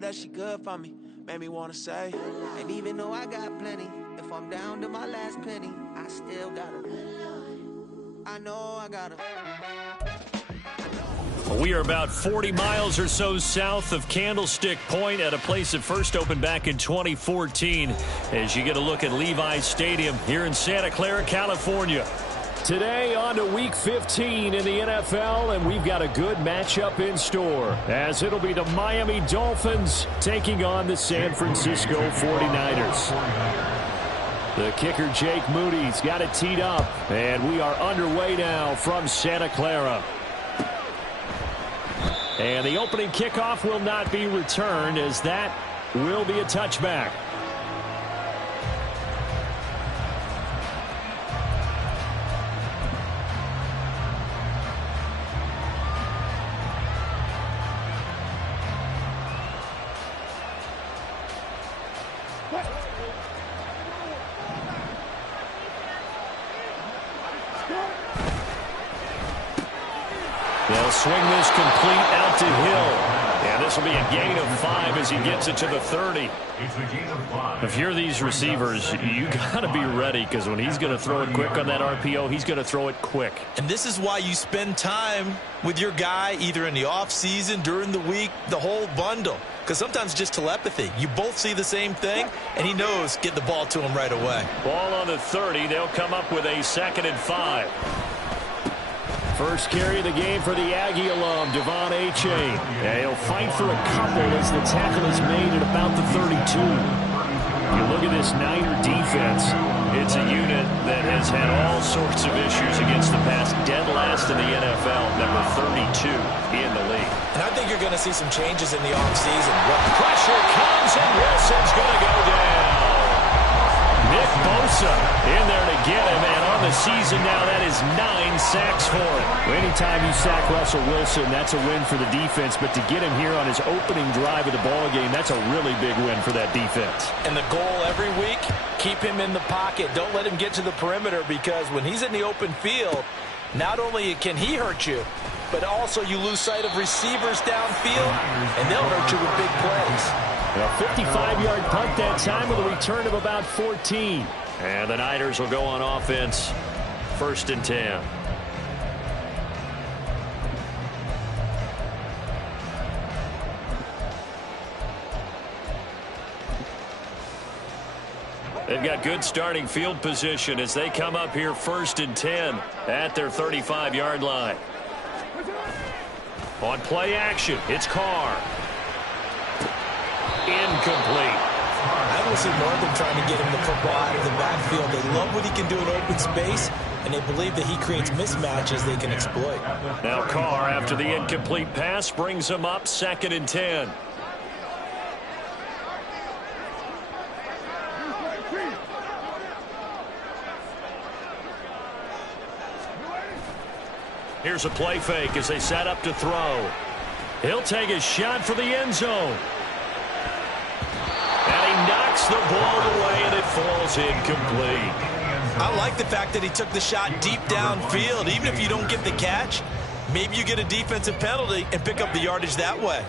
That she good for me, made me wanna say. And even though I got plenty, if I'm down to my last penny, I still gotta. I know I gotta. We are about 40 miles or so south of Candlestick Point at a place that first opened back in 2014 as you get a look at Levi's Stadium here in Santa Clara, California. Today on to Week 15 in the NFL, and we've got a good matchup in store as it'll be the Miami Dolphins taking on the San Francisco 49ers. The kicker, Jake Moody's got it teed up, and we are underway now from Santa Clara. And the opening kickoff will not be returned as that will be a touchback. They'll swing this complete out to Hill. And this will be a gain of 5 as he gets it to the 30. If you're these receivers, you got to be ready because when he's going to throw it quick on that RPO, he's going to throw it quick. And this is why you spend time with your guy either in the offseason, during the week, the whole bundle. Because sometimes just telepathy. You both see the same thing, and he knows get the ball to him right away. Ball on the 30. They'll come up with a 2nd and 5. First carry of the game for the Aggie alum, Devon Achane. He'll fight for a couple as the tackle is made at about the 32. You look at this Niner defense, it's a unit that has had all sorts of issues against the pass, dead last in the NFL, number 32 in the league. And I think you're going to see some changes in the offseason. Pressure comes, and Wilson's going to go down. Nick Bosa in there to get him, and on the season now, that is 9 sacks for him. Anytime you sack Russell Wilson, that's a win for the defense, but to get him here on his opening drive of the ballgame, that's a really big win for that defense. And the goal every week, keep him in the pocket. Don't let him get to the perimeter because when he's in the open field, not only can he hurt you, but also you lose sight of receivers downfield, and they'll hurt you with big plays. A 55-yard punt that time with a return of about 14. And the Niners will go on offense, 1st and 10. They've got good starting field position as they come up here 1st and 10 at their 35-yard line. On play action, it's Carr. Incomplete. I will see more of them trying to get him the football out of the backfield. They love what he can do in open space, and they believe that he creates mismatches they can exploit. Now Carr, after the incomplete pass, brings him up 2nd and 10. Here's a play fake as they set up to throw. He'll take a shot for the end zone. And he knocks the ball away, and it falls incomplete. I like the fact that he took the shot deep downfield. Even if you don't get the catch, maybe you get a defensive penalty and pick up the yardage that way.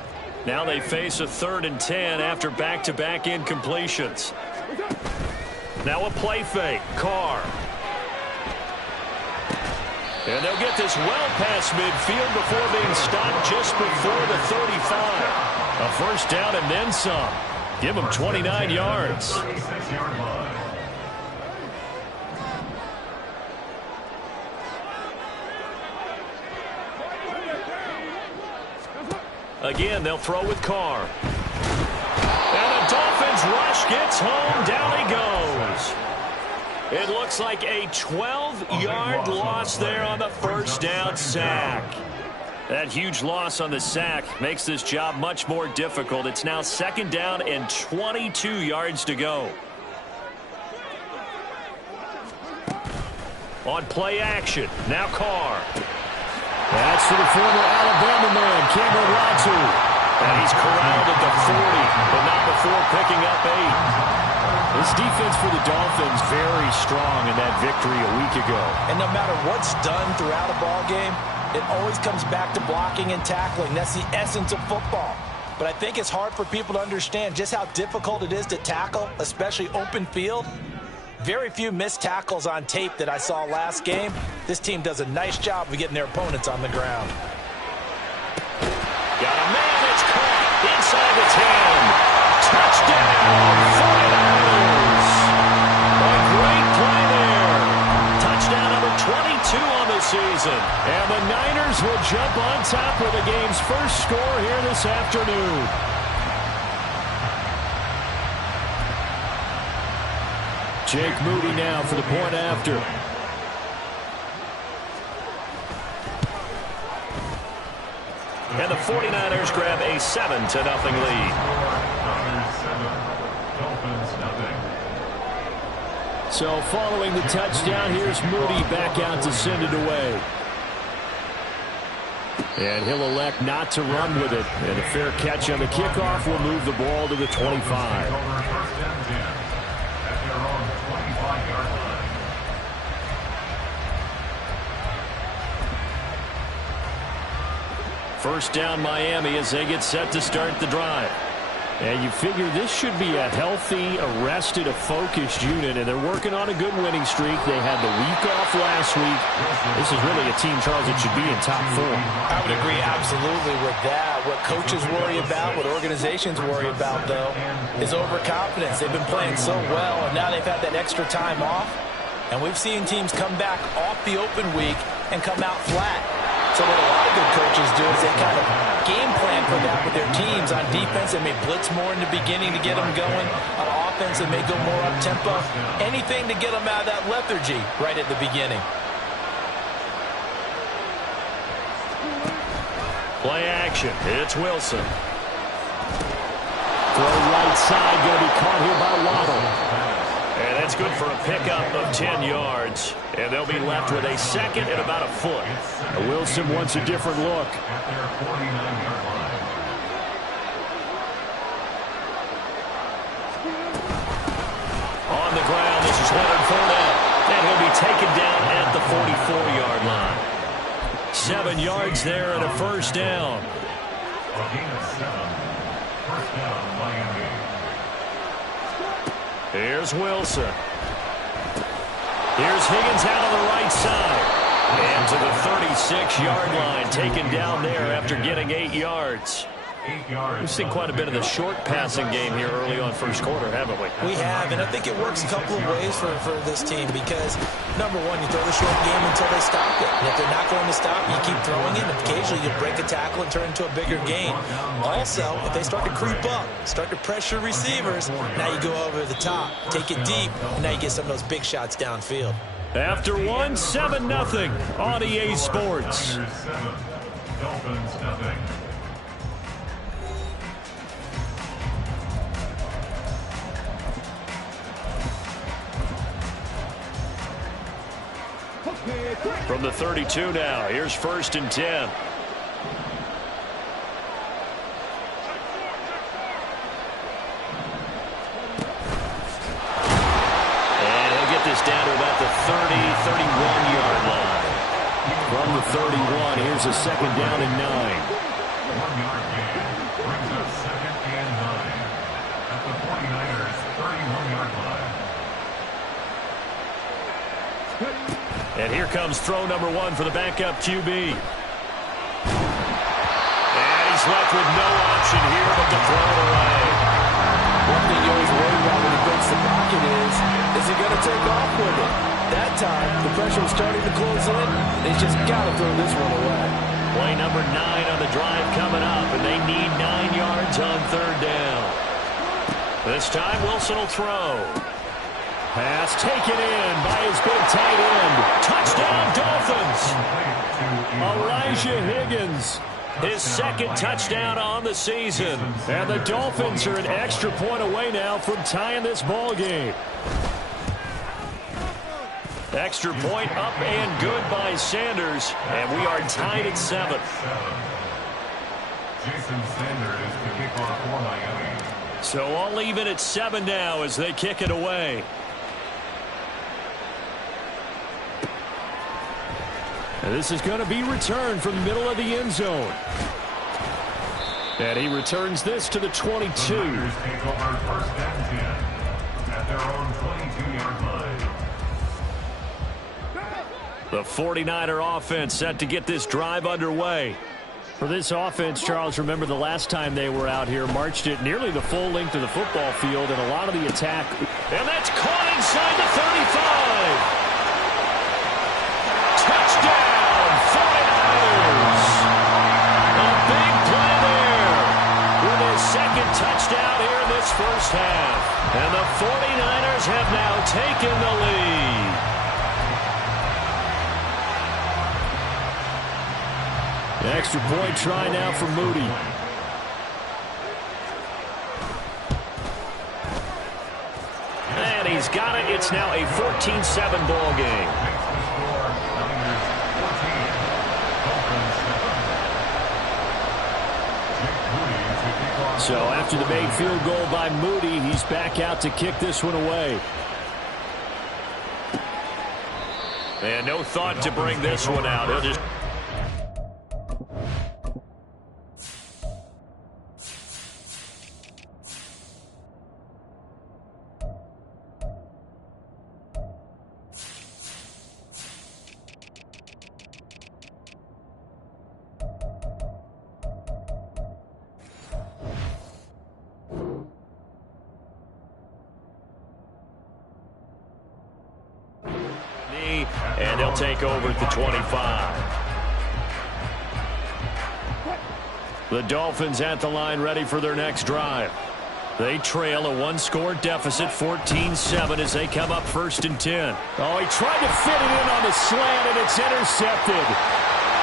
Now they face a 3rd and 10 after back-to-back incompletions. Now a play fake. Carr. And they'll get this well past midfield before being stopped just before the 35. A 1st down and then some. Give him 29 yards. Again, they'll throw with Carr. And the Dolphins rush gets home. Down he goes. It looks like a 12-yard loss there on the 1st down sack. That huge loss on the sack makes this job much more difficult. It's now 2nd down and 22 yards to go. On play action, now Carr. That's for the former Alabama man, Cameron Latu. And he's corralled at the 40, but not before picking up 8. This defense for the Dolphins very strong in that victory a week ago. And no matter what's done throughout a ball game, it always comes back to blocking and tackling. That's the essence of football. but I think it's hard for people to understand just how difficult it is to tackle, especially open field. Very few missed tackles on tape that I saw last game. This team does a nice job of getting their opponents on the ground. Got a man, it's caught inside the 10. Touchdown, 49ers. A great play there. Touchdown number 22 on the season. And the Niners will jump on top with the game's first score here this afternoon. Jake Moody now for the point after. And the 49ers grab a 7-0 lead. So following the touchdown, here's Moody back out to send it away. And he'll elect not to run with it. And a fair catch on the kickoff will move the ball to the 25. First down Miami as they get set to start the drive. And you figure this should be a healthy, arrested, a focused unit, and they're working on a good winning streak. They had the week off last week. This is really a team, Charles, that should be in top 4. I would agree absolutely with that. What coaches worry about, what organizations worry about, though, is overconfidence. They've been playing so well, and now they've had that extra time off. And we've seen teams come back off the open week and come out flat. So what a lot of good coaches do is they kind of game plan for that with their teams. On defense, they may blitz more in the beginning to get them going. On offense, they may go more up-tempo. Anything to get them out of that lethargy right at the beginning. Play action. It's Wilson. Throw right side, going to be caught here by Waddle. And that's good for a pickup of 10 yards. And they'll be left with a second and about a foot. Wilson wants a different look. On the ground, this is Leonard Fournette. And he'll be taken down at the 44-yard line. 7 yards there and a first down. Here's Wilson. Here's Higgins out on the right side. And to the 36-yard line, taken down there after getting 8 yards. We've seen quite a bit of the short passing game here early on first quarter, haven't we? We have, and I think it works a couple of ways for this team because, number one, you throw the short game until they stop it. And if they're not going to stop, you keep throwing it, and occasionally you'll break a tackle and turn into a bigger gain. Also, if they start to creep up, start to pressure receivers, now you go over the top, take it deep, and now you get some of those big shots downfield. After 7-0 on EA Sports. Dolphins nothing. From the 32 now, here's 1st and 10. And he'll get this down to about the 31-yard line. From the 31, here's a second down and 9. 1-yard gain brings up 2nd and 9 at the 49ers 31-yard line. And here comes throw number 1 for the backup QB. And he's left with no option here but to throw it away. One thing you always worry about when he breaks the pocket is he going to take off with it? That time, the pressure was starting to close in. He's just got to throw this one away. Play number 9 on the drive coming up, and they need 9 yards on 3rd down. This time, Wilson will throw. Pass taken in by his big tight end. Touchdown, Dolphins. Elijah Higgins, his 2nd touchdown on the season. And the Dolphins are an extra point away now from tying this ball game. Extra point up and good by Sanders. And we are tied at 7. Jason Sanders to kick off for Miami. So all even at 7 now as they kick it away. And this is going to be returned from the middle of the end zone. And he returns this to the 22. The Niners take over first and 10 at their own 22-yard line. The 49er offense set to get this drive underway. For this offense, Charles, remember the last time they were out here, marched it nearly the full length of the football field, and a lot of the attack. And that's caught inside the 35. Touchdown, 49ers. A big play there with his second touchdown here in this first half. And the 49ers have now taken the lead. The extra point try now for Moody. And he's got it. It's now a 14-7 ball game. So after the made field goal by Moody, he's back out to kick this one away. And no thought to bring this one out. He'll just... And they'll take over at the 25. The Dolphins at the line ready for their next drive. They trail a one-score deficit, 14-7, as they come up first and 10. Oh, he tried to fit it in on the slant, and it's intercepted.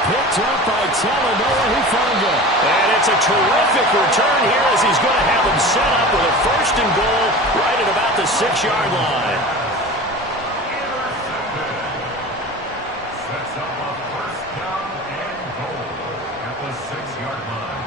Picked up by Talanoa Hufanga. And it's a terrific return here as he's going to have him set up with a first and goal right at about the 6-yard line. Sets up a first down and goal at the 6-yard line.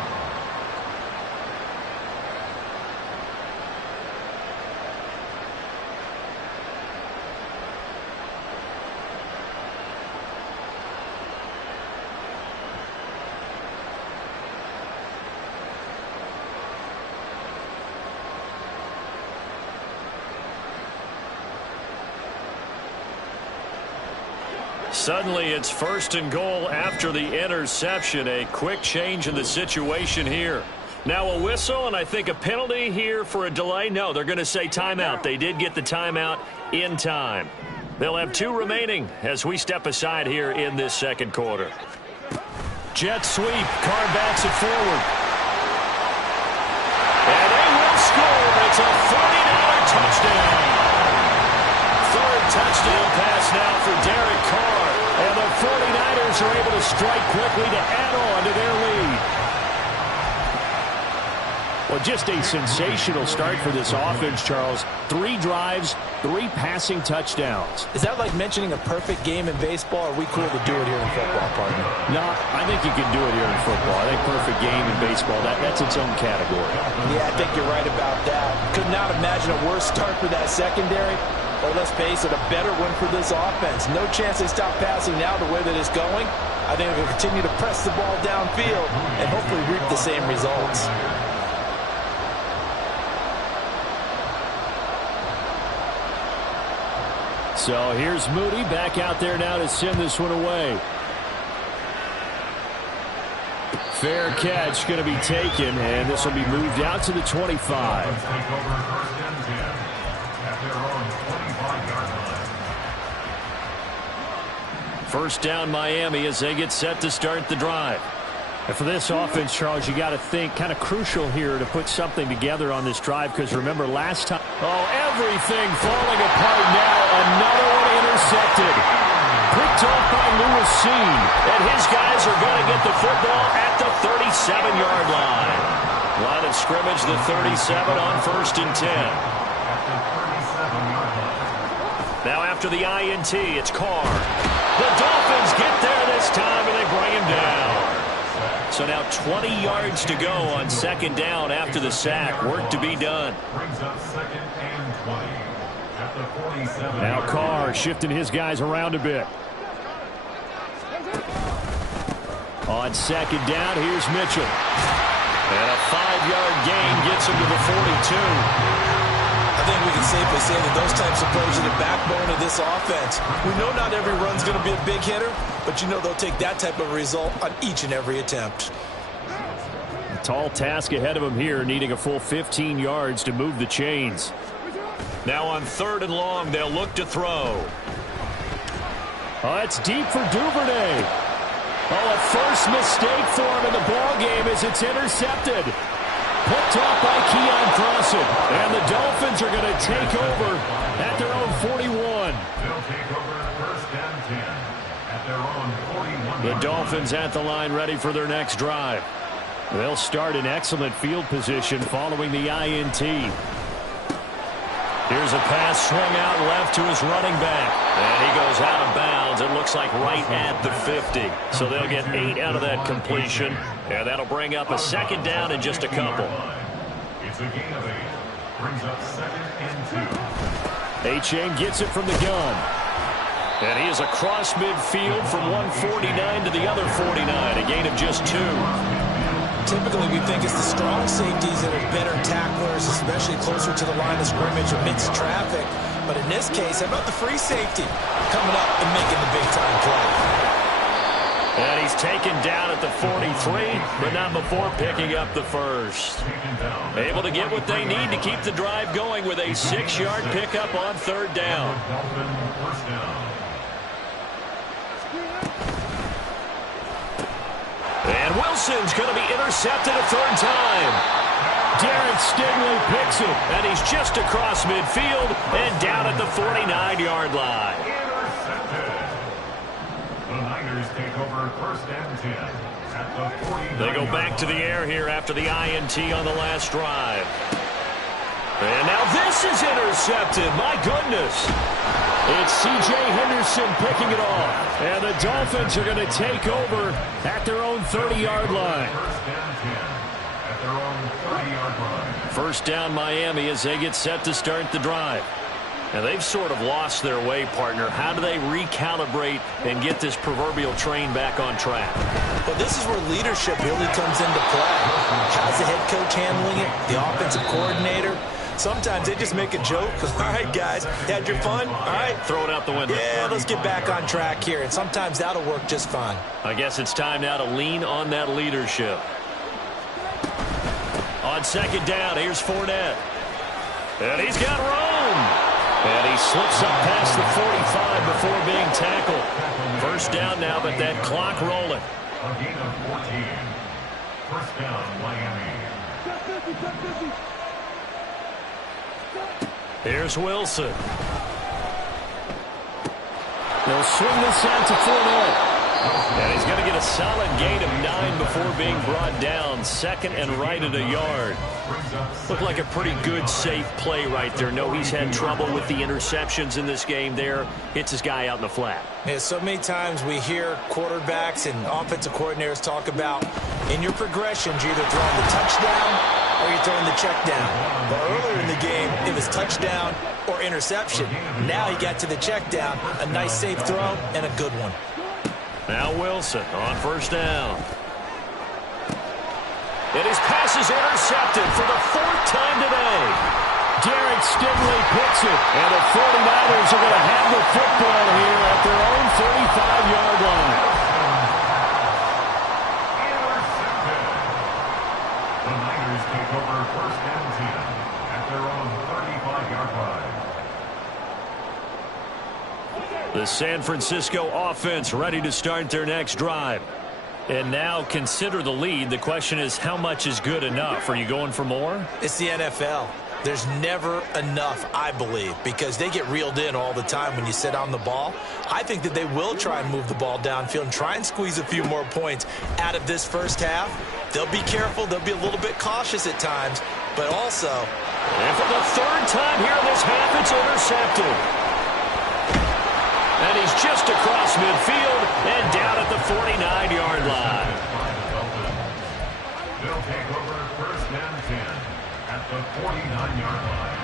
Suddenly it's first and goal after the interception. A quick change in the situation here. Now a whistle and I think a penalty here for a delay. No, they're going to say timeout. They did get the timeout in time. They'll have 2 remaining as we step aside here in this second quarter. Jet sweep. Carr backs it forward. And they will score. It's a 49er touchdown. Third touchdown pass now for Derek Carr. And the 49ers are able to strike quickly to add on to their lead. Well, just a sensational start for this offense, Charles. 3 drives, 3 passing touchdowns. Is that like mentioning a perfect game in baseball, or are we cool to do it here in football, partner? No, I think you can do it here in football. I think perfect game in baseball, that's its own category. Yeah, I think you're right about that. Could not imagine a worse start for that secondary. Or let's face it, a better one for this offense. No chance they stop passing now the way that it's going. I think they'll continue to press the ball downfield and hopefully reap the same results. So here's Moody back out there now to send this one away. Fair catch going to be taken, and this will be moved out to the 25. Take over first and 10 at their own 25-yard line. First down Miami as they get set to start the drive. And for this offense, Charles, you got to think kind of crucial here to put something together on this drive, because remember last time, everything falling apart now. Another one intercepted. Picked off by Lewis Seen. And his guys are going to get the football at the 37-yard line. Line of scrimmage, the 37 on first and 10. Now after the INT, it's Carr. The Dolphins get there this time, and they bring him down. So now 20 yards to go on second down after the sack. Work to be done. Brings up second and 20 at the 47. Now Carr shifting his guys around a bit. On second down, here's Mitchell. And a 5-yard gain gets him to the 42. I think we can safely say that those types of plays are the backbone of this offense. We know not every run's going to be a big hitter, but you know they'll take that type of result on each and every attempt. A tall task ahead of him here, needing a full 15 yards to move the chains. Now on 3rd and long, they'll look to throw. Oh, it's deep for Duvernay. Oh, a first mistake for him in the ball game as it's intercepted. Picked off by Keon Crossen. And the Dolphins are going to take over at their own 41. They'll take over 1st and 10 at their own 41. The Dolphins at the line ready for their next drive. They'll start in excellent field position following the INT. Here's a pass swung out left to his running back. And he goes out of bounds. It looks like right at the 50. So they'll get 8 out of that completion. And that'll bring up a 2nd down in just a couple. It's a gain of 8. Brings up 2nd and 2. Achane gets it from the gun. And he is across midfield from 149 to the other 49. A gain of just 2. Typically, we think it's the strong safeties that are better tacklers, especially closer to the line of scrimmage or mixed traffic. But in this case, how about the free safety coming up and making the big-time play? And he's taken down at the 43, but not before picking up the first. Able to get what they need to keep the drive going with a 6-yard pickup on 3rd down. And Wilson's going to be intercepted a 3rd time. Derek Stingley picks it, and he's just across midfield and down at the 49-yard line. Intercepted. The Niners take over 1st and 10 at the 49. They go back to the air here after the INT on the last drive. And now this is intercepted. My goodness. It's C.J. Henderson picking it off. And the Dolphins are going to take over at their own 30-yard line. 1st and 10 at their own 30-yard line. 1st down Miami as they get set to start the drive. And they've sort of lost their way, partner. How do they recalibrate and get this proverbial train back on track? Well, this is where leadership really comes into play. How's the head coach handling it? The offensive coordinator? Sometimes they just make a joke. All right, guys, had your fun? All right. Throw it out the window. Yeah, let's get back on track here. And sometimes that'll work just fine. I guess it's time now to lean on that leadership. On 2nd down, here's Fournette. And he's got room. And he slips up past the 45 before being tackled. 1st down now, but that clock rolling. A gain of 14. 1st down, Miami. Here's Wilson. They'll swing this out to Fournette. And he's going to get a solid gain of 9 before being brought down. 2nd and right at a yard. Looked like a pretty good, safe play right there. No, he's had trouble with the interceptions in this game there. Hits his guy out in the flat. Yeah, so many times we hear quarterbacks and offensive coordinators talk about in your progressions, you're either throwing the touchdown or you're throwing the check down. But earlier in the game, it was touchdown or interception. Now he got to the check down, a nice safe throw, and a good one. Now Wilson on 1st down. And his pass is intercepted for the 4th time today. Derek Stingley picks it. And the 49ers are going to have the football here at their own 35-yard line. Intercepted. The Niners take over 1st and 10 at their own 35-yard line. The San Francisco offense ready to start their next drive. And now consider the lead. The question is, how much is good enough? Are you going for more? It's the NFL. There's never enough, I believe, because they get reeled in all the time when you sit on the ball. I think that they will try and move the ball downfield and try and squeeze a few more points out of this 1st half. They'll be careful. They'll be a little bit cautious at times, but also... And for the 3rd time here in this half, it's intercepted. And he's just across midfield and down at the 49-yard line. They'll take over 1st and 10 at the 49-yard line.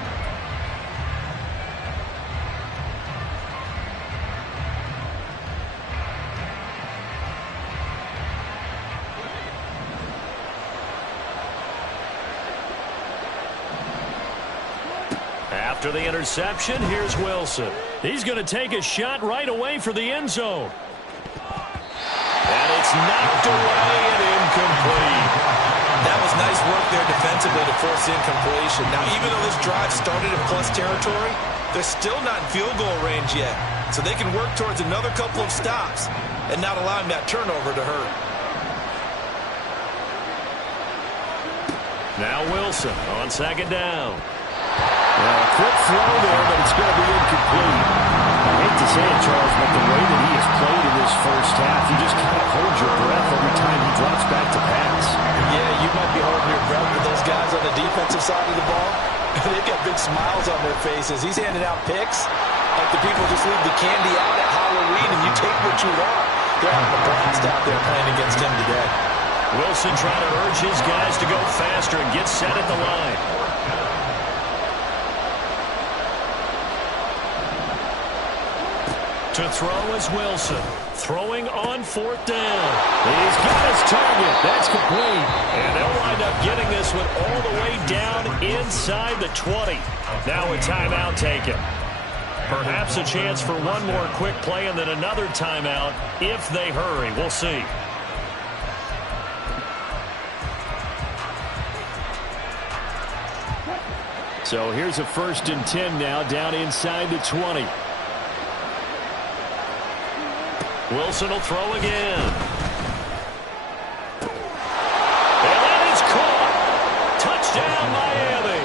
After the interception, here's Wilson. He's going to take a shot right away for the end zone. And it's knocked away and incomplete. That was nice work there defensively to force incompletion. Now, even though this drive started in plus territory, they're still not in field goal range yet. So they can work towards another couple of stops and not allowing that turnover to hurt. Now Wilson on second down. Well, a quick throw there, but it's going to be incomplete. I hate to say it, Charles, but the way that he has played in this first half, you just kind of hold your breath every time he drops back to pass. Yeah, you might be holding your breath with those guys on the defensive side of the ball. They've got big smiles on their faces. He's handing out picks like the people just leave the candy out at Halloween and you take what you want. They're having a blast out there playing against him today. Wilson trying to urge his guys to go faster and get set at the line. To throw is Wilson. Throwing on fourth down. He's got his target. That's complete. And they'll wind up getting this one all the way down inside the 20. Now a timeout taken. Perhaps a chance for one more quick play and then another timeout if they hurry. We'll see. So here's a 1st and 10 now down inside the 20. Wilson will throw again. And that is caught. Touchdown, Miami.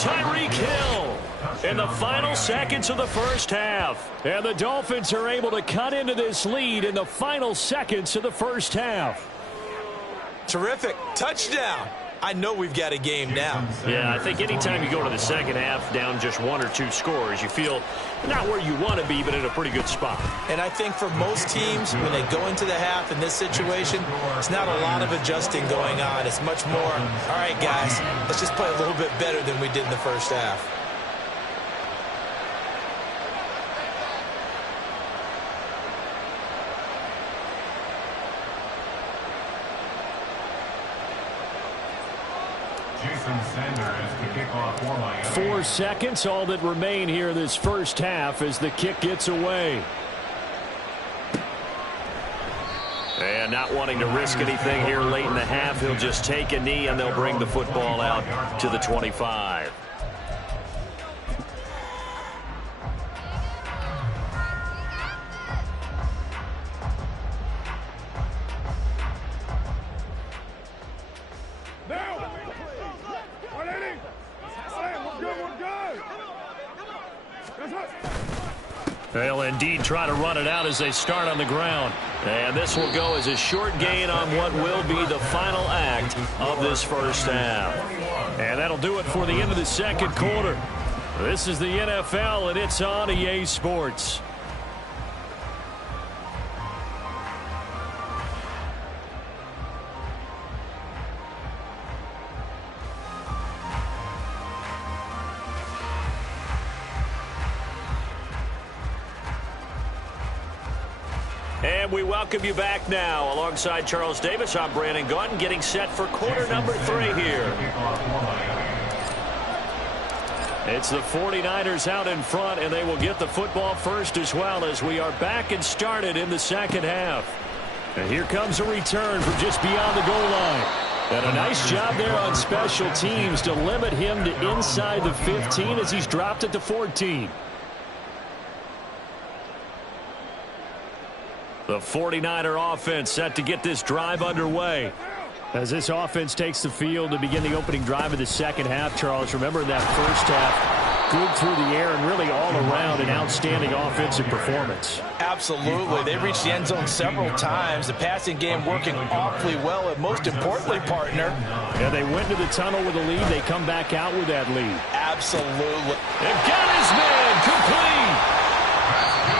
Tyreek Hill in the final seconds of the first half. And the Dolphins are able to cut into this lead in the final seconds of the first half. Terrific. Touchdown. I know we've got a game now. Yeah, I think anytime you go to the second half down just 1 or 2 scores, you feel not where you want to be, but in a pretty good spot. And I think for most teams, when they go into the half in this situation, it's not a lot of adjusting going on. It's much more, all right, guys, let's just play a little bit better than we did in the first half. To kick off for Miami. 4 seconds, all that remain here this first half as the kick gets away. And not wanting to risk anything here late in the half, he'll just take a knee and they'll bring the football out to the 25. They'll indeed try to run it out as they start on the ground. And this will go as a short gain on what will be the final act of this first half. And that'll do it for the end of the second quarter. This is the NFL, and it's on EA Sports. And we welcome you back now. Alongside Charles Davis, I'm Brandon Gaudin, getting set for quarter number 3 here. It's the 49ers out in front, and they will get the football first as well as we are back and started in the second half. And here comes a return from just beyond the goal line. And a nice job there on special teams to limit him to inside the 15 as he's dropped it to 14. The 49er offense set to get this drive underway. As this offense takes the field to begin the opening drive of the second half, Charles, remember that first half, good through the air and really all around an outstanding offensive performance. Absolutely. They reached the end zone several times. The passing game working awfully well, and most importantly, partner. Yeah, they went to the tunnel with a lead. They come back out with that lead. Absolutely. And got his man complete.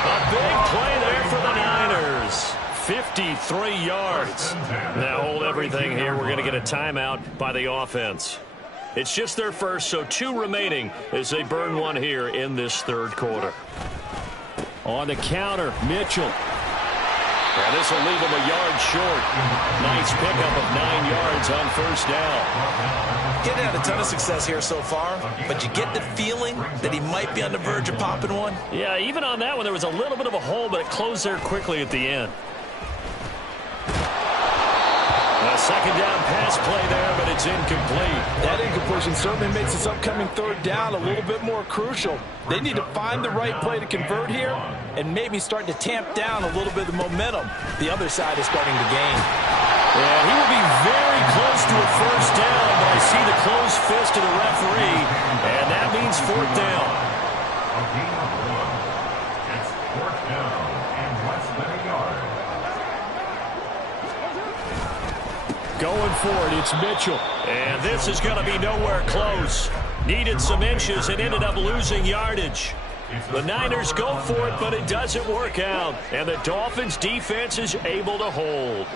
A big play there for the Niners. 53 yards. Now hold everything here. We're going to get a timeout by the offense. It's just their first, so 2 remaining as they burn one here in this third quarter. On the counter, Mitchell. And this will leave him a yard short. Nice pickup of 9 yards on first down. Getting had a ton of success here so far, but you get the feeling that he might be on the verge of popping one. Yeah, even on that one, there was a little bit of a hole, but it closed there quickly at the end. A second down pass play there, but it's incomplete. That incompletion certainly makes this upcoming third down a little bit more crucial. They need to find the right play to convert here and maybe start to tamp down a little bit of the momentum the other side is starting to gain. And he will be very close to a first down, but I see the closed fist of the referee, and that means fourth down. A gain of 1. It's fourth down and less than a yard. Going for it, it's Mitchell. And this is going to be nowhere close. Needed some inches and ended up losing yardage. The Niners go for it, but it doesn't work out. And the Dolphins' defense is able to hold.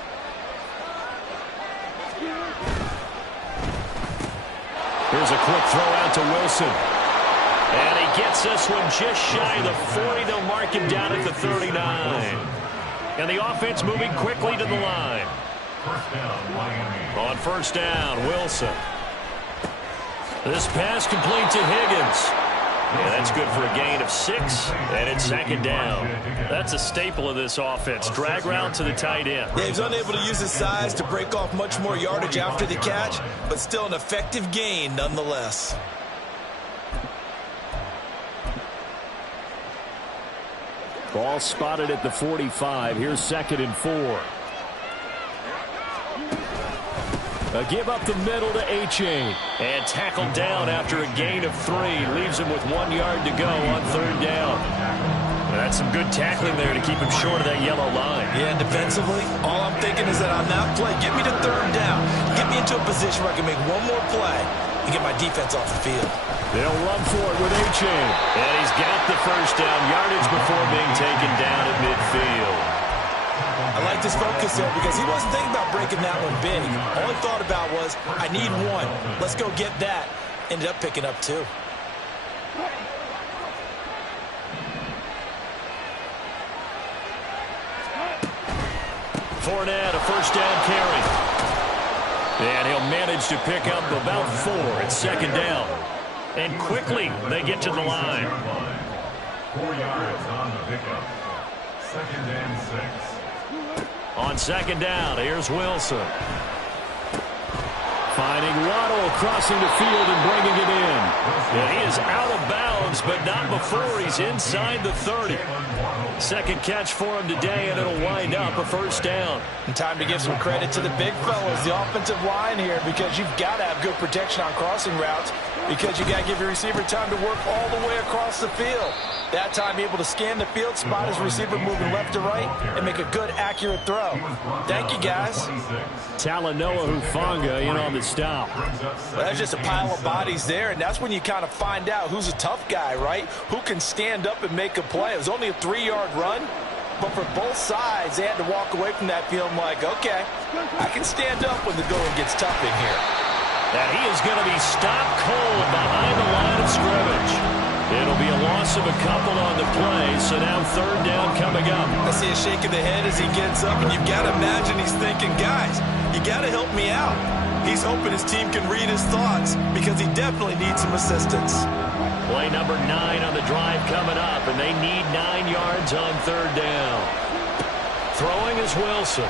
Here's a quick throw out to Wilson. And he gets this one just shy of the 40. They'll mark him down at the 39. And the offense moving quickly to the line. First down, Miami. On first down, Wilson. This pass complete to Higgins. Yeah, that's good for a gain of 6, and it's second down. That's a staple of this offense. Drag route to the tight end. Yeah, he's unable to use his size to break off much more yardage after the catch, but still an effective gain nonetheless. Ball spotted at the 45. Here's 2nd and 4. A give up the middle to A-Chain. And tackled down after a gain of 3. Leaves him with 1 yard to go on third down. That's some good tackling there to keep him short of that yellow line. Yeah, and defensively, all I'm thinking is that on that play, get me to third down. Get me into a position where I can make one more play and get my defense off the field. They'll run for it with A-Chain. And he's got the first down, yardage before being taken down at midfield. I like this focus there because he wasn't thinking about breaking that one big. All he thought about was, I need 1. Let's go get that. Ended up picking up 2. Fournette, a first down carry. And he'll manage to pick up about 4 at second down. And quickly, they get to the line. 4 yards on the pickup. Second and 6. On second down, here's Wilson. Finding Waddle crossing the field and bringing it in. And he is out of bounds, but not before he's inside the 30. Second catch for him today, and it'll wind up a first down. And time to give some credit to the big fellas, the offensive line here, because you've got to have good protection on crossing routes, because you got to give your receiver time to work all the way across the field. That time, able to scan the field, spot his receiver moving left to right, and make a good, accurate throw. Thank you, guys. Talanoa Hufanga in on the stop. Well, that's just a pile of bodies there, and that's when you kind of find out who's a tough guy, right? Who can stand up and make a play. It was only a 3-yard run, but for both sides, they had to walk away from that feeling like, okay, I can stand up when the going gets tough in here. And he is going to be stopped cold behind the line of scrimmage. It'll be a loss of a couple on the play, so now third down coming up. I see a shake of the head as he gets up, and you've got to imagine he's thinking, guys, you got to help me out. He's hoping his team can read his thoughts because he definitely needs some assistance. Play number 9 on the drive coming up, and they need 9 yards on third down. Throwing is Wilson.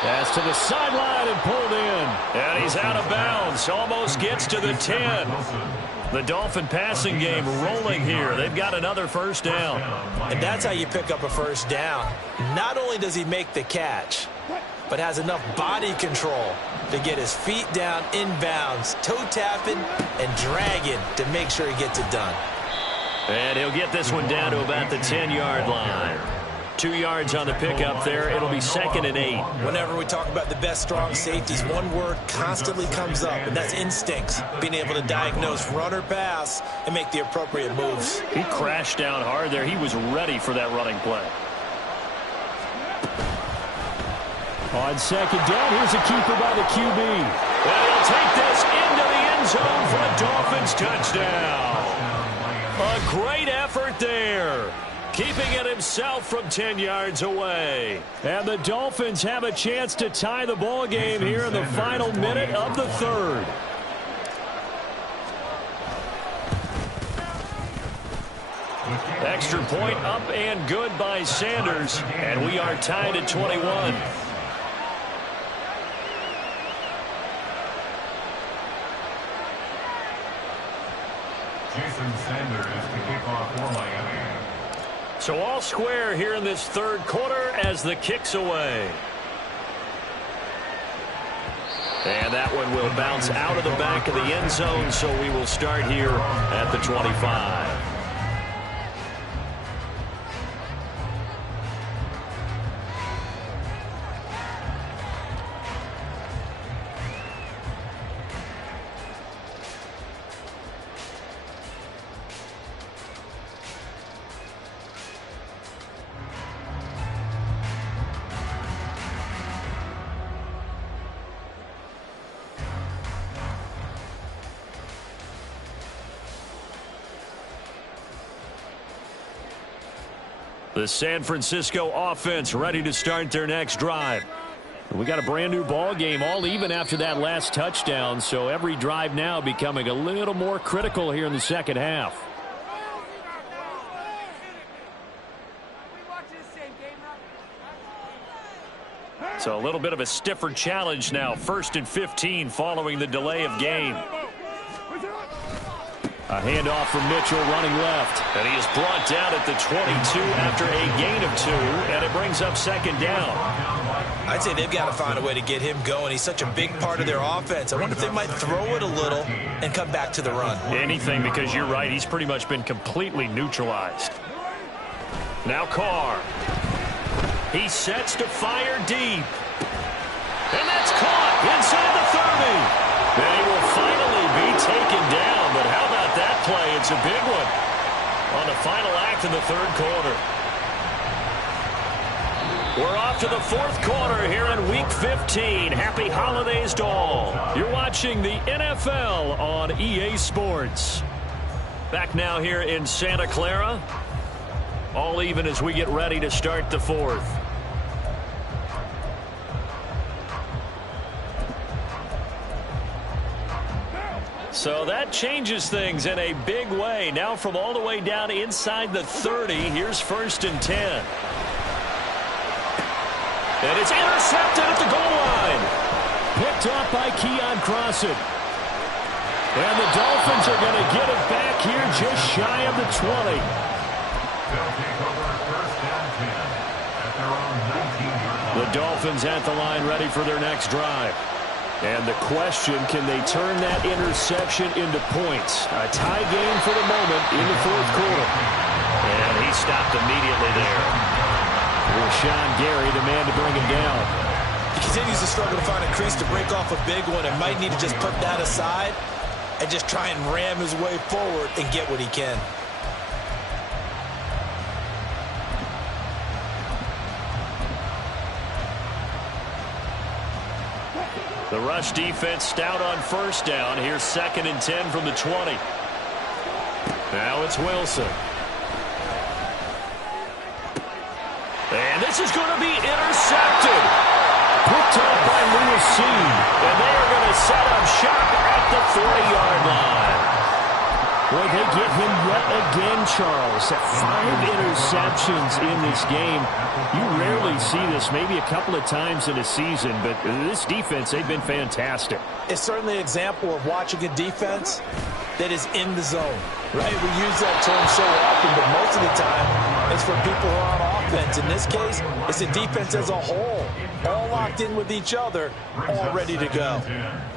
Pass to the sideline and pulled in. And he's out of bounds. Almost gets to the 10. The Dolphin passing game rolling here. They've got another first down. And that's how you pick up a first down. Not only does he make the catch, but has enough body control to get his feet down inbounds, toe tapping and dragging to make sure he gets it done. And he'll get this one down to about the 10-yard line. 2 yards on the pickup there. It'll be 2nd and 8. Whenever we talk about the best strong safeties, one word constantly comes up, and that's instincts. Being able to diagnose run or pass and make the appropriate moves. He crashed down hard there. He was ready for that running play. On second down, here's a keeper by the QB. And he'll take this into the end zone for a Dolphins touchdown. A great effort there. keeping it himself from 10 yards away. And the Dolphins have a chance to tie the ball game here in the final minute of the third. Extra point up and good by Sanders, and we are tied at 21. Jason Sanders to kick off for Miami. So all square here in this third quarter as the kick's away. And that one will bounce out of the back of the end zone, so we will start here at the 25. The San Francisco offense ready to start their next drive. We got a brand new ball game, all even after that last touchdown, so every drive now becoming a little more critical here in the second half. So a little bit of a stiffer challenge now. 1st and 15 following the delay of game. A handoff from Mitchell running left. And he is brought down at the 22 after a gain of 2, and it brings up second down. I'd say they've got to find a way to get him going. He's such a big part of their offense. I wonder if they might throw it a little and come back to the run. Anything, because you're right. He's pretty much been completely neutralized. Now Carr. He sets to fire deep. And that's caught inside the 30. And he will finally be taken down. But how about that play? It's a big one on the final act in the third quarter. We're off to the fourth quarter here in Week 15. Happy holidays to all. You're watching the NFL on EA Sports. Back now here in Santa Clara. All even as we get ready to start the fourth. So that changes things in a big way. Now from all the way down inside the 30, here's 1st and 10. And it's intercepted at the goal line. Picked up by Keon Crossett. And the Dolphins are going to get it back here just shy of the 20. They'll take over 1st and 10 at their own 19-yard line. The Dolphins at the line ready for their next drive. And the question, can they turn that interception into points? A tie game for the moment in the fourth quarter. And he stopped immediately there. Rashawn Gary, the man to bring him down. He continues to struggle to find a crease to break off a big one and might need to just put that aside and just try and ram his way forward and get what he can. The rush defense stout on 1st down. Here's 2nd and 10 from the 20. Now it's Wilson. And this is going to be intercepted. Picked up by Lewis C. And they are going to set up shop at the 40-yard line. Boy, they get him yet again, Charles. 5 interceptions in this game. You rarely see this, maybe a couple of times in a season, but this defense, they've been fantastic. It's certainly an example of watching a defense that is in the zone, right? We use that term so often, but most of the time it's for people who are on offense. In this case, it's a defense as a whole, all locked in with each other, all ready to go.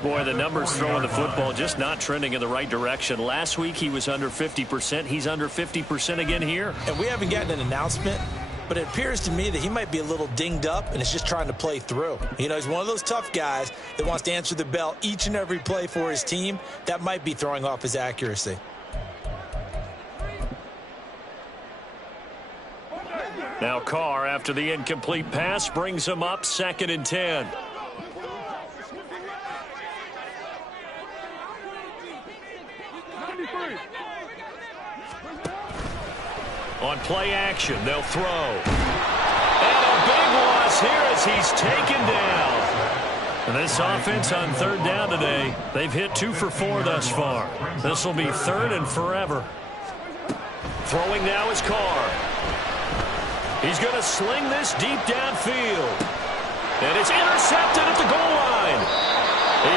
Boy, the numbers throwing the football just not trending in the right direction. Last week he was under 50%. He's under 50% again here. And we haven't gotten an announcement, but it appears to me that he might be a little dinged up and is just trying to play through. You know, he's one of those tough guys that wants to answer the bell each and every play for his team. That might be throwing off his accuracy. Now Carr, after the incomplete pass, brings him up 2nd and 10. On play action, they'll throw. And a big loss here as he's taken down. And this offense on third down today, they've hit 2 for 4 thus far. This will be 3rd and forever. Throwing now is Carr. He's going to sling this deep downfield. And it's intercepted at the goal line.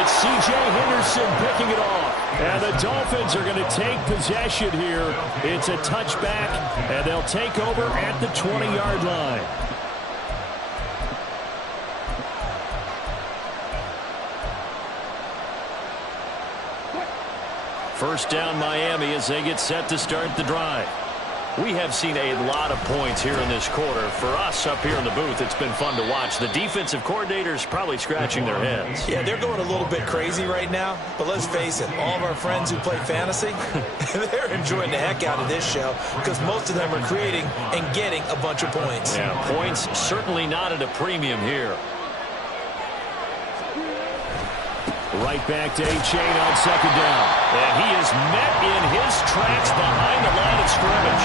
It's C.J. Henderson picking it off. And the Dolphins are going to take possession here. It's a touchback, and they'll take over at the 20-yard line. First down Miami as they get set to start the drive. We have seen a lot of points here in this quarter. For us up here in the booth, it's been fun to watch. The defensive coordinators probably scratching their heads. Yeah, they're going a little bit crazy right now. But let's face it, all of our friends who play fantasy, they're enjoying the heck out of this show because most of them are creating and getting a bunch of points. Yeah, points certainly not at a premium here. Right back to A-Chain on second down. And he is met in his tracks behind the line of scrimmage.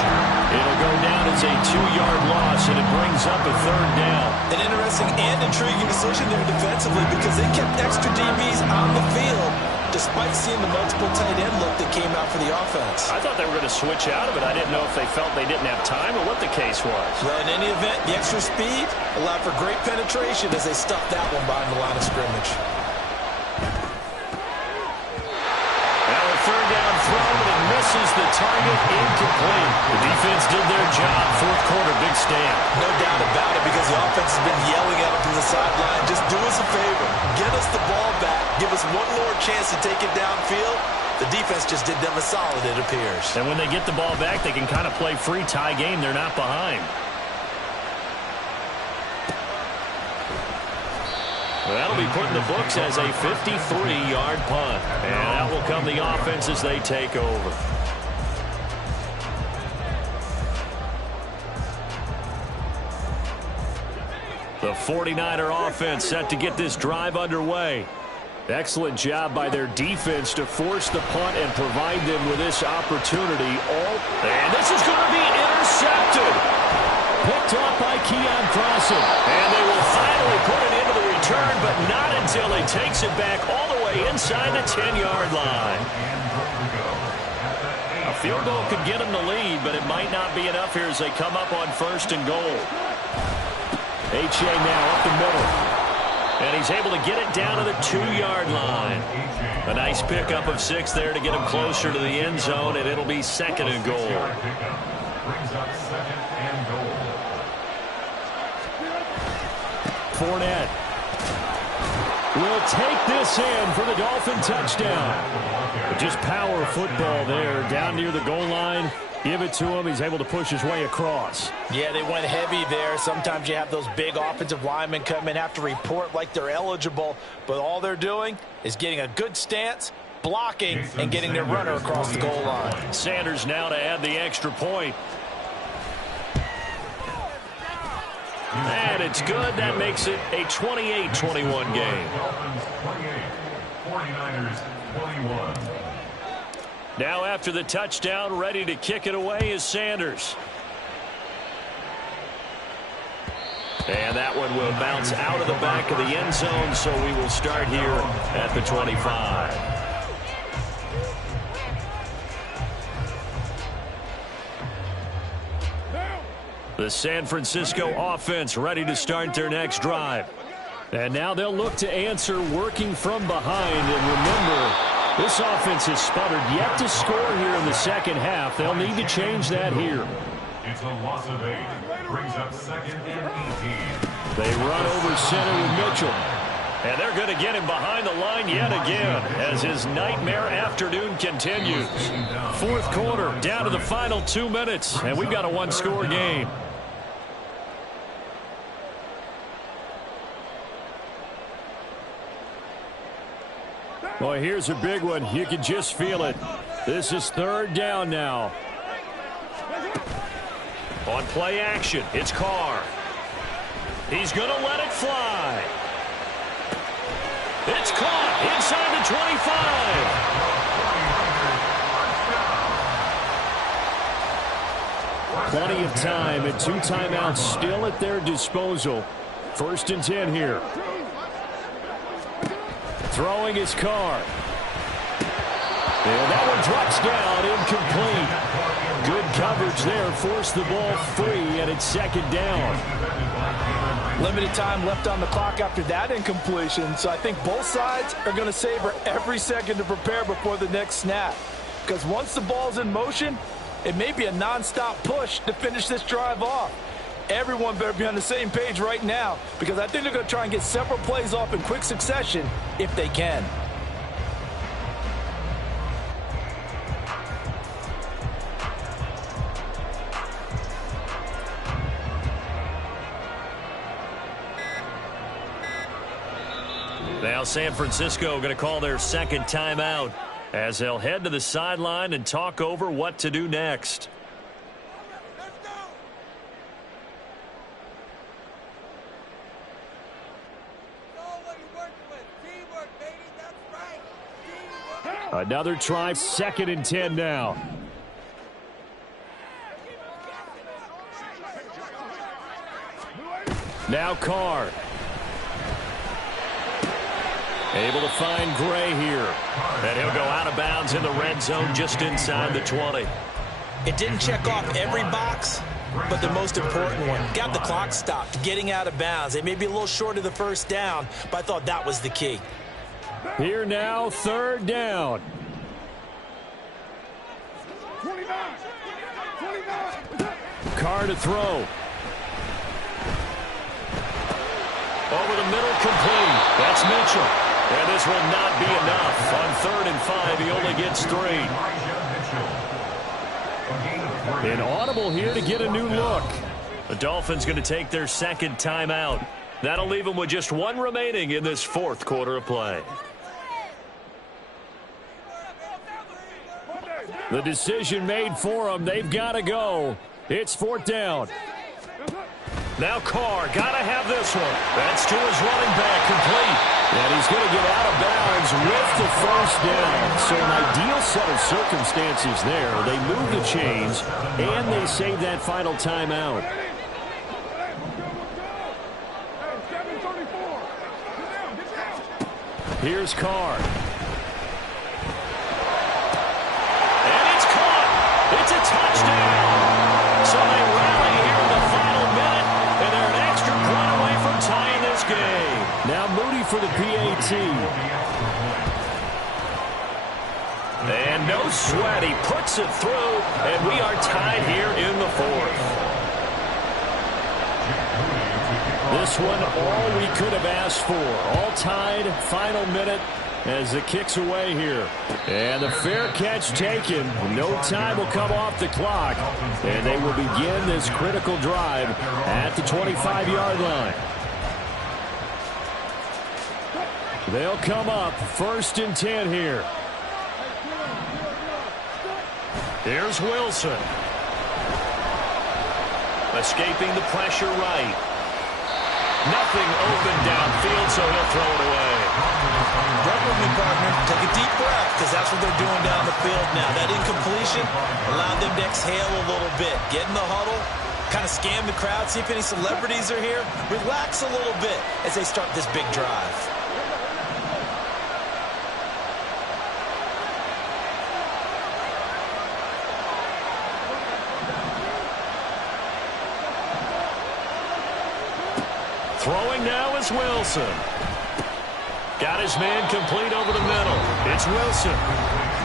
It'll go down as a 2-yard loss, and it brings up a 3rd down. An interesting and intriguing decision there defensively because they kept extra DBs on the field despite seeing the multiple tight end look that came out for the offense. I thought they were going to switch out of it. I didn't know if they felt they didn't have time or what the case was. Well, in any event, the extra speed allowed for great penetration as they stuffed that one behind the line of scrimmage. Third down throw, and it misses the target, incomplete. The defense did their job. 4th quarter, big stand. No doubt about it because the offense has been yelling at them from the sideline. Just do us a favor. Get us the ball back. Give us one more chance to take it downfield. The defense just did them a solid, it appears. And when they get the ball back, they can kind of play free tie game. They're not behind. Well, that'll be put in the books as a 53-yard punt. And out will come the offense as they take over. The 49er offense set to get this drive underway. Excellent job by their defense to force the punt and provide them with this opportunity. And this is going to be intercepted. Picked off by Keon Crossan. And they will finally put it into the return, but not until he takes it back all the way inside the 10-yard line. A field goal could get them the lead, but it might not be enough here as they come up on 1st and goal. H.A. now up the middle. And he's able to get it down to the 2-yard line. A nice pickup of 6 there to get him closer to the end zone, and it'll be 2nd and goal. Brings up 2nd and goal. Fournette will take this in for the Dolphin touchdown. Just power football there down near the goal line. Give it to him. He's able to push his way across. Yeah, they went heavy there. Sometimes you have those big offensive linemen come in, have to report like they're eligible, but all they're doing is getting a good stance, blocking, and getting their runner across the goal line. Sanders now to add the extra point. And it's good. That makes it a 28-21 game. Dolphins 28, 49ers 21. Now after the touchdown, ready to kick it away is Sanders. And that one will bounce out of the back of the end zone, so we will start here at the 25. The San Francisco offense ready to start their next drive. And now they'll look to answer working from behind. And remember, this offense has sputtered yet to score here in the second half. They'll need to change that here. It's a loss of 8. Brings up 2nd and 18. They run over center with Mitchell. And they're going to get him behind the line yet again as his nightmare afternoon continues. 4th quarter, down to the final 2 minutes. And we've got a one-score game. Boy, here's a big one. You can just feel it. This is 3rd down now. On play action, it's Carr. He's going to let it fly. It's caught inside the 25. plenty of time and 2 timeouts still at their disposal. 1st and 10 here. Throwing his Carr. And that one drops down, incomplete. Good coverage there, forced the ball free, and it's 2nd down. Limited time left on the clock after that incompletion, so I think both sides are going to savor every second to prepare before the next snap. Because once the ball's in motion, it may be a non-stop push to finish this drive off. Everyone better be on the same page right now, because I think they're going to try and get several plays off in quick succession if they can. Now San Francisco going to call their 2nd timeout as they'll head to the sideline and talk over what to do next. Another try, 2nd and 10 now. Now Carr. Able to find Gray here. And he'll go out of bounds in the red zone just inside the 20. It didn't check off every box, but the most important one. Got the clock stopped, getting out of bounds. It may be a little short of the 1st down, but I thought that was the key. Here now, 3rd down. 29. Carr to throw. Over the middle, complete. That's Mitchell. And this will not be enough. On 3rd and 5, he only gets 3. An audible here to get a new look. The Dolphins going to take their 2nd timeout. That'll leave them with just 1 remaining in this 4th quarter of play. The decision made for them. They've got to go. It's 4th down. Now Carr, got to have this one. That's to his running back, complete. And he's going to get out of bounds with the 1st down. So an ideal set of circumstances there. They move the chains, and they save that final timeout. Here's Carr. And it's caught. It's a touchdown. So they rally here in the final minute, and they're an extra point away from tying this game. Now Moody for the PAT. And no sweat. He puts it through, and we are tied here in the 4th. This one all we could have asked for. All tied, final minute as the kick's away here. And the fair catch taken. No time will come off the clock. And they will begin this critical drive at the 25-yard line. They'll come up 1st and 10 here. Here's Wilson. Escaping the pressure right. Nothing open downfield, so he'll throw it away. Run with me, partner. Take a deep breath, because that's what they're doing down the field now. That incompletion allowed them to exhale a little bit. Get in the huddle, kind of scan the crowd, see if any celebrities are here. Relax a little bit as they start this big drive. Throwing now is Wilson. Got his man complete over the middle. It's Wilson.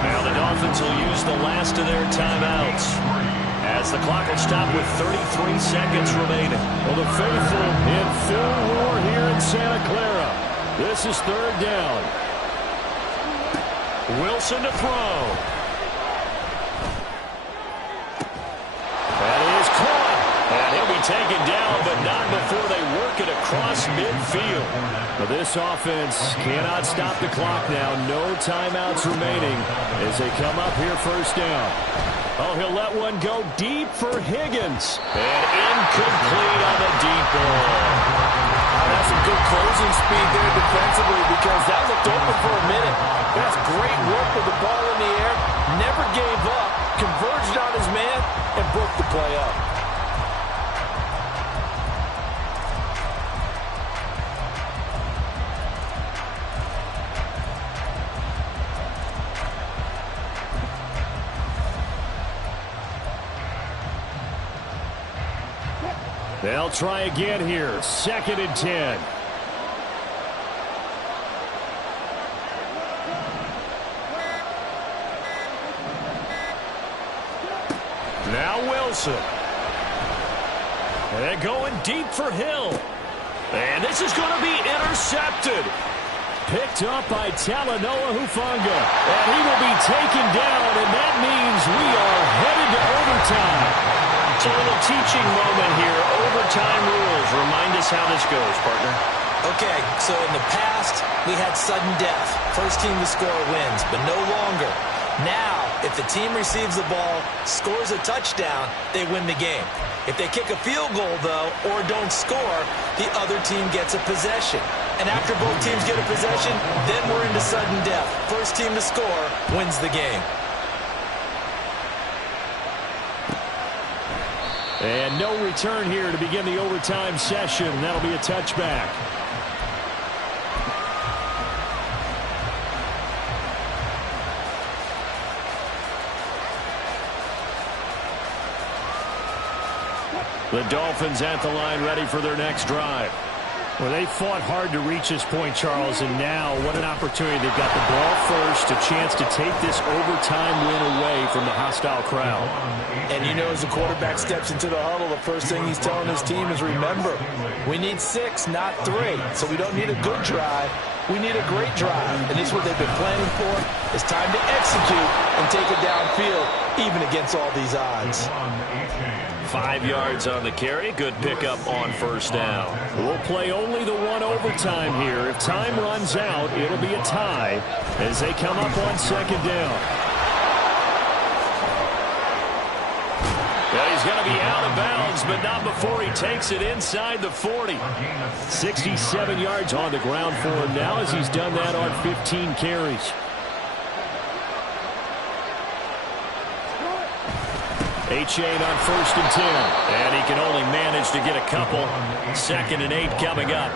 Now the Dolphins will use the last of their timeouts as the clock will stop with 33 seconds remaining. Well, the faithful in full war here in Santa Clara. This is 3rd down. Wilson to throw. That is caught. And he'll be taken down, but not before they work it across midfield. But this offense cannot stop the clock now. No timeouts remaining as they come up here 1st down. Oh, he'll let one go deep for Higgins. And incomplete on the deep ball. That's some good closing speed there defensively, because that looked open for a minute. That's great work with the ball in the air. Never gave up. Converged on his man and broke the play up. They'll try again here. 2nd and 10. Now Wilson. And going deep for Hill. And this is going to be intercepted. Picked up by Talanoa Hufanga. And he will be taken down, and that means we are headed to overtime. It's a little teaching moment here. Overtime rules. Remind us how this goes, partner. Okay, so in the past, we had sudden death. First team to score wins, but no longer. Now, if the team receives the ball, scores a touchdown, they win the game. If they kick a field goal, though, or don't score, the other team gets a possession. And after both teams get a possession, then we're into sudden death. First team to score wins the game. And no return here to begin the overtime session. That'll be a touchback. The Dolphins at the line ready for their next drive. Well, they fought hard to reach this point, Charles, and now what an opportunity. They've got the ball first, a chance to take this overtime win away from the hostile crowd. And you know, as the quarterback steps into the huddle, the first thing he's telling his team is, remember, we need 6, not 3. So we don't need a good drive. We need a great drive. And this is what they've been planning for. It's time to execute and take it downfield, even against all these odds. 5 yards on the carry. Good pickup on first down. We'll play only the one overtime here. If time runs out, it'll be a tie as they come up on 2nd down. Well, he's going to be out of bounds, but not before he takes it inside the 40. 67 yards on the ground for him now as he's done that on 15 carries. H8 on 1st and 10. And he can only manage to get a couple. 2nd and 8 coming up.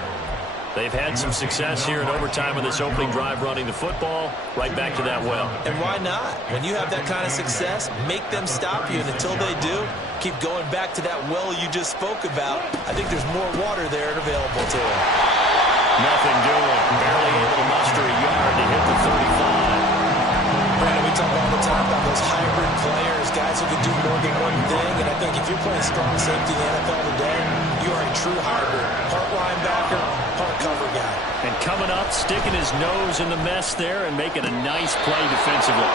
They've had some success here in overtime with this opening drive running the football. Right back to that well. And why not? When you have that kind of success, make them stop you. And until they do, keep going back to that well you just spoke about. I think there's more water there and available to them. Nothing doing. Barely able to muster a yard to hit the 35. Brandon, we talk all the time about those hybrid players, guys who can do more than one thing. And I think if you're playing strong safety in the NFL today, you are a true hybrid. Part linebacker, part cover guy. And coming up, sticking his nose in the mess there and making a nice play defensively.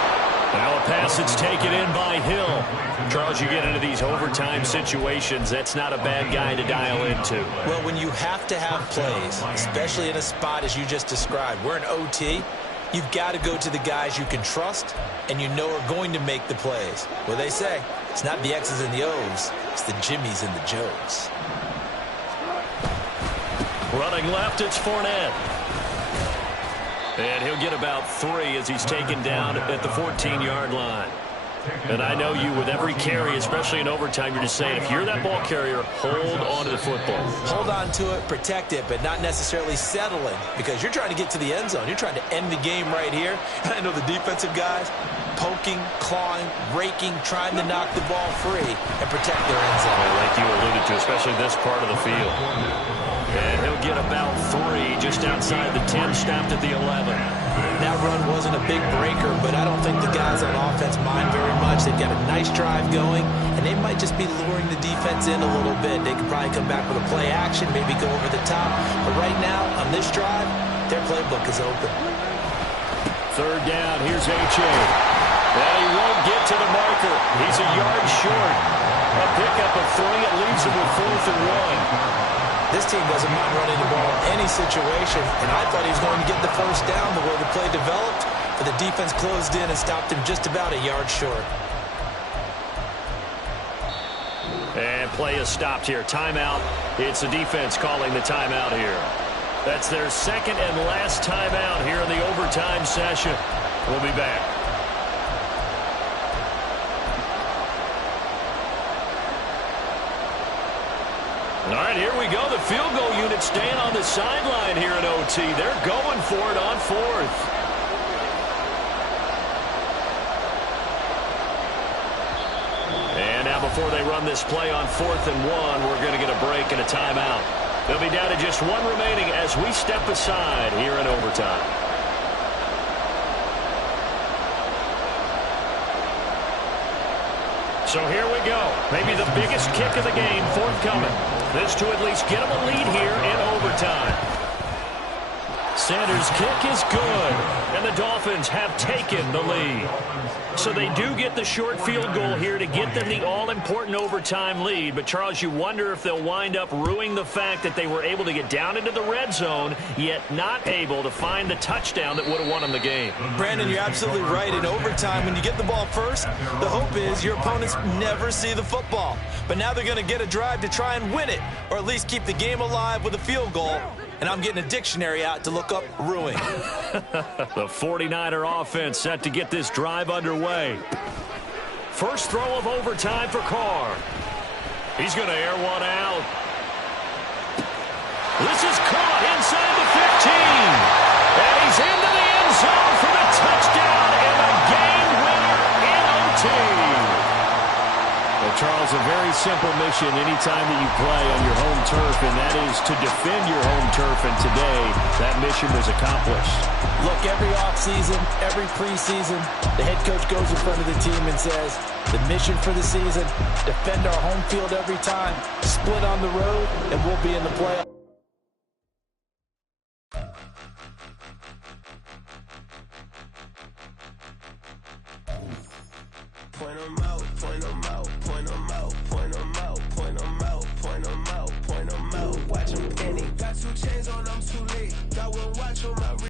Now a pass that's taken in by Hill. Charles, you get into these overtime situations, that's not a bad guy to dial into. Well, when you have to have plays, especially in a spot as you just described, we're in OT, you've got to go to the guys you can trust and you know are going to make the plays. Well, they say, it's not the X's and the O's, it's the Jimmies and the Joes. Running left, it's Fournette. And he'll get about 3 as he's taken down at the 14-yard line. And I know you, with every carry, especially in overtime, you're just saying, if you're that ball carrier, hold on to the football. Hold on to it, protect it, but not necessarily settling, because you're trying to get to the end zone. You're trying to end the game right here. And I know the defensive guys, poking, clawing, raking, trying to knock the ball free and protect their end zone. Like you alluded to, especially this part of the field. And he'll get about 3 just outside the 10, stopped at the 11. That run wasn't a big breaker, but I don't think the guys on offense mind very much. They've got a nice drive going, and they might just be luring the defense in a little bit. They could probably come back with a play action, maybe go over the top. But right now, on this drive, their playbook is open. 3rd down, here's H.A. And he won't get to the marker. He's a yard short. A pickup of 3, it leaves him with 4th and 1. This team doesn't mind running the ball in any situation, and I thought he was going to get the first down the way the play developed, but the defense closed in and stopped him just about a yard short. And play is stopped here. Timeout. It's the defense calling the timeout here. That's their 2nd and last timeout here in the overtime session. We'll be back. All right, here we go. The field goal unit staying on the sideline here in OT. They're going for it on 4th. And now Now, before they run this play on 4th and 1, we're going to get a break and a timeout. They'll be down to just one remaining as we step aside here in overtime. So here we go. Maybe the biggest kick of the game forthcoming. This to at least get them a lead here in overtime. Sanders' kick is good, and the Dolphins have taken the lead. So they do get the short field goal here to get them the all-important overtime lead. But, Charles, you wonder if they'll wind up ruining the fact that they were able to get down into the red zone, yet not able to find the touchdown that would have won them the game. Brandon, you're absolutely right. In overtime, when you get the ball first, the hope is your opponents never see the football. But now they're going to get a drive to try and win it, or at least keep the game alive with a field goal. And I'm getting a dictionary out to look up ruin. The 49er offense set to get this drive underway. First throw of overtime for Carr. He's going to air one out. This is caught inside the 15. And he's into the end zone for the touchdown and a game winner in OT. Well, Charles, a very simple mission anytime that you play on your home turf, and that is to defend your home turf. And today, that mission was accomplished. Look, every offseason, every preseason, the head coach goes in front of the team and says, the mission for the season, defend our home field every time, split on the road, and we'll be in the playoffs. Point 'em out, point 'em out, point 'em out, point 'em out, point 'em out, point 'em out, point 'em out. Watch 'em penny. Got 2 chains on, I'm too late. Got one watch on my